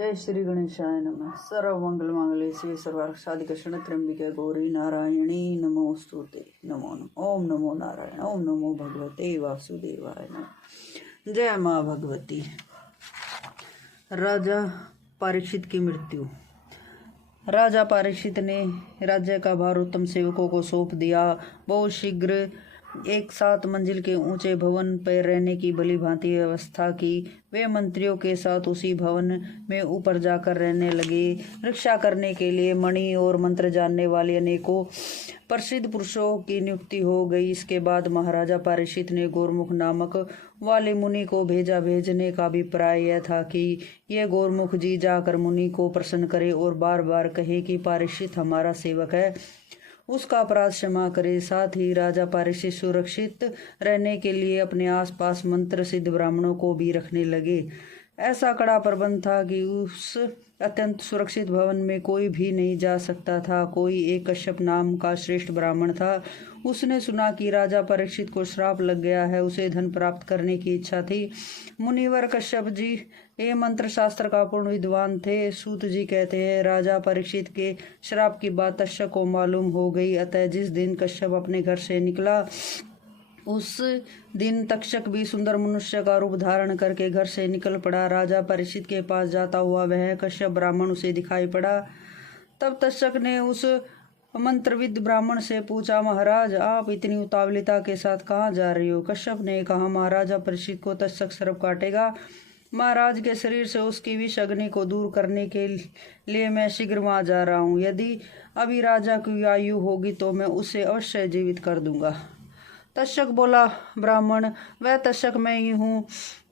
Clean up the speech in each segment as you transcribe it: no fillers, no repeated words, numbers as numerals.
जय श्री गणेशाय नमः। सर्वमंगल मांगल्ये शिवे सर्वार्थसाधिके शरण्ये गौरी नारायणी नमोस्तुते। नमो नमः। ओम नमो नारायण। ओम नमो भगवते वासुदेवाय नमः। जय माँ भगवती। राजा परीक्षित की मृत्यु। राजा परीक्षित ने राज्य का भार उत्तम सेवकों को सौंप दिया। बहुत शीघ्र एक 7 मंजिल के ऊंचे भवन पर रहने की भली भांति व्यवस्था की। वे मंत्रियों के साथ उसी भवन में ऊपर जाकर रहने लगे। रक्षा करने के लिए मणि और मंत्र जानने वाले अनेकों प्रसिद्ध पुरुषों की नियुक्ति हो गई। इसके बाद महाराजा परीक्षित ने गौरमुख नामक वाले मुनि को भेजा। भेजने का अभिप्राय यह था कि ये गौरमुख जी जाकर मुनि को प्रसन्न करे और बार बार कहे कि परीक्षित हमारा सेवक है, उसका अपराध क्षमा करे। साथ ही राजा परीक्षित सुरक्षित रहने के लिए अपने आसपास मंत्र सिद्ध ब्राह्मणों को भी रखने लगे। ऐसा कड़ा प्रबंध था कि उस अत्यंत सुरक्षित भवन में कोई भी नहीं जा सकता था। कोई एक कश्यप नाम का श्रेष्ठ ब्राह्मण था। उसने सुना कि राजा परीक्षित को श्राप लग गया है। उसे धन प्राप्त करने की इच्छा थी। मुनिवर कश्यप जी ये मंत्र शास्त्र का पूर्ण विद्वान थे। सूत जी कहते हैं, राजा परीक्षित के श्राप की बात तक्षक को मालूम हो गई। अतः जिस दिन कश्यप अपने घर से निकला उस दिन तक्षक भी सुंदर मनुष्य का रूप धारण करके घर से निकल पड़ा। राजा परीक्षित के पास जाता हुआ वह कश्यप ब्राह्मण उसे दिखाई पड़ा। तब तक्षक ने उस मंत्रविद ब्राह्मण से पूछा, महाराज आप इतनी उतावलिता के साथ कहाँ जा रही हो? कश्यप ने कहा, महाराजा परीक्षित को तक्षक सर्प काटेगा। महाराज के शरीर से उसकी विष अग्नि को दूर करने के लिए मैं शीघ्र वहां जा रहा हूँ। यदि अभी राजा की आयु होगी तो मैं उसे अवश्य जीवित कर दूंगा। तक्षक बोला, ब्राह्मण वह तक्षक मैं ही हूँ।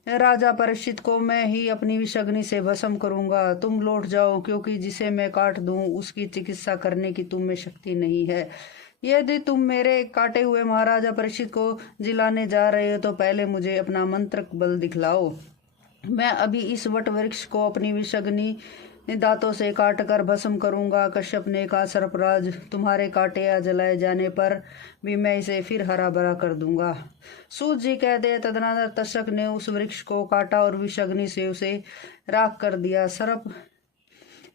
राजा परीक्षित को मैं ही अपनी विषअग्नि से भस्म करूंगा। तुम लौट जाओ, क्योंकि जिसे मैं काट दूं उसकी चिकित्सा करने की तुम में शक्ति नहीं है। यदि तुम मेरे काटे हुए महाराजा परीक्षित को जिलाने जा रहे हो तो पहले मुझे अपना मंत्र बल दिखलाओ। मैं अभी इस वट वृक्ष को अपनी विषअग्नि दांतों से काट कर भस्म करूंगा। कश्यप ने कहा, सर्पराज तुम्हारे काटे या जलाए जाने पर भी मैं इसे फिर हरा भरा कर दूंगा। सूत जी कहते, तदनंतर तक्षक ने उस वृक्ष को काटा और विषअग्नि से उसे राख कर दिया। सर्प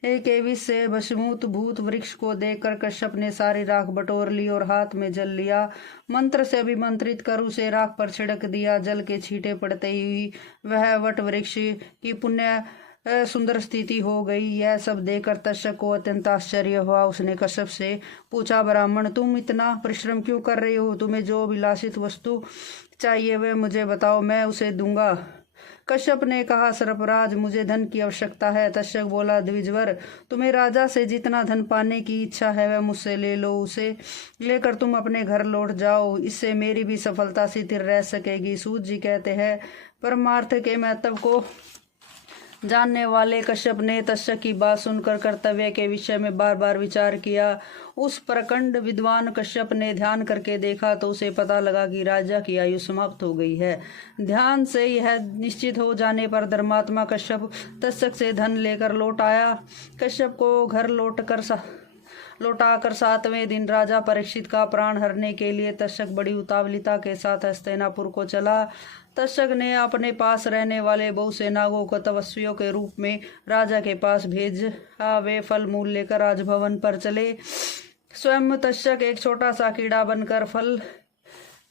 के विष से भस्मीभूत भूत वृक्ष को देखकर कश्यप ने सारी राख बटोर ली और हाथ में जल लिया। मंत्र से अभिमंत्रित कर उसे राख पर छिड़क दिया। जल के छींटे पड़ते ही वह वट वृक्ष की पुण्य सुंदर स्थिति हो गई। यह सब देखकर तक्षक को अत्यंत आश्चर्य हुआ। उसने कश्यप से पूछा, ब्राह्मण तुम इतना परिश्रम क्यों कर रहे हो? तुम्हें जो विलासित वस्तु चाहिए वह मुझे बताओ, मैं उसे दूंगा। कश्यप ने कहा, सर्पराज मुझे धन की आवश्यकता है। तक्षक बोला, द्विजवर तुम्हें राजा से जितना धन पाने की इच्छा है वह मुझसे ले लो। उसे लेकर तुम अपने घर लौट जाओ, इससे मेरी भी सफलता स्थिर रह सकेगी। सूत जी कहते हैं, परमार्थ के महत्व को जानने वाले कश्यप ने तक्षक की बात सुनकर कर्तव्य के विषय में बार बार विचार किया। उस प्रखंड विद्वान कश्यप ने ध्यान करके देखा तो उसे पता लगा कि राजा की आयु समाप्त हो गई है। ध्यान से यह निश्चित हो जाने पर धर्मात्मा कश्यप तक्षक से धन लेकर लौट आया। कश्यप को घर लौटाकर 7वें दिन राजा परीक्षित का प्राण हरने के लिए तक्षक बड़ी उतावलिता के साथ हस्तिनापुर को चला। तक्षक ने अपने पास रहने वाले बहुत से नागों को तपस्वियों के रूप में राजा के पास भेजा। वे फल मूल लेकर राजभवन पर चले। स्वयं तक्षक एक छोटा सा कीड़ा बनकर फल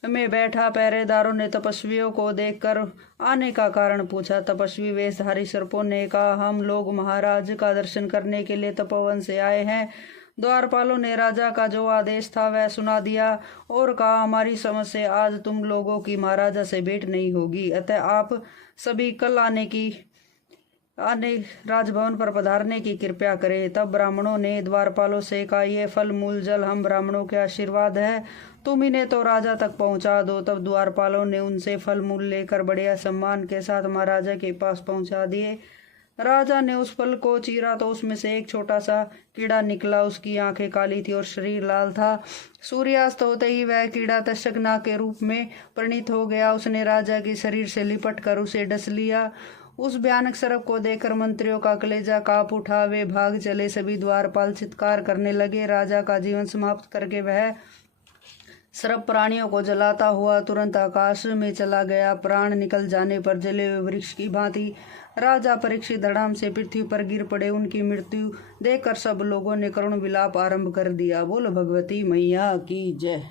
में बैठा। पहरेदारों ने तपस्वियों को देखकर आने का कारण पूछा। तपस्वी वेशधारी सर्पों ने कहा, हम लोग महाराज का दर्शन करने के लिए तपोवन से आए हैं। द्वारपालों ने राजा का जो आदेश था वह सुना दिया और कहा, हमारी समझ से आज तुम लोगों की महाराजा से भेंट नहीं होगी, अतः आप सभी कल आने राजभवन पर पधारने की कृपया करें। तब ब्राह्मणों ने द्वारपालों से कहा, ये फल मूल जल हम ब्राह्मणों के आशीर्वाद है, तुम इन्हें तो राजा तक पहुंचा दो। तब द्वारपालों ने उनसे फल मूल लेकर बड़े सम्मान के साथ महाराजा के पास पहुंचा दिए। राजा ने उस फल को चीरा तो उसमें से एक छोटा सा कीड़ा निकला। उसकी आंखें काली थी और शरीर लाल था। सूर्यास्त होते ही वह कीड़ा तक्षकनाग के रूप में परिणित हो गया। उसने राजा के शरीर से लिपट कर उसे डस लिया। उस भयानक सर्प को देखकर मंत्रियों का कलेजा कांप उठा। वे भाग चले। सभी द्वारपाल चित्कार करने लगे। राजा का जीवन समाप्त करके वह सर्प प्राणियों को जलाता हुआ तुरंत आकाश में चला गया। प्राण निकल जाने पर जले हुए वृक्ष की भांति राजा परीक्षित धड़ाम से पृथ्वी पर गिर पड़े। उनकी मृत्यु देखकर सब लोगों ने करुण विलाप आरंभ कर दिया। बोलो भगवती मैया की जय।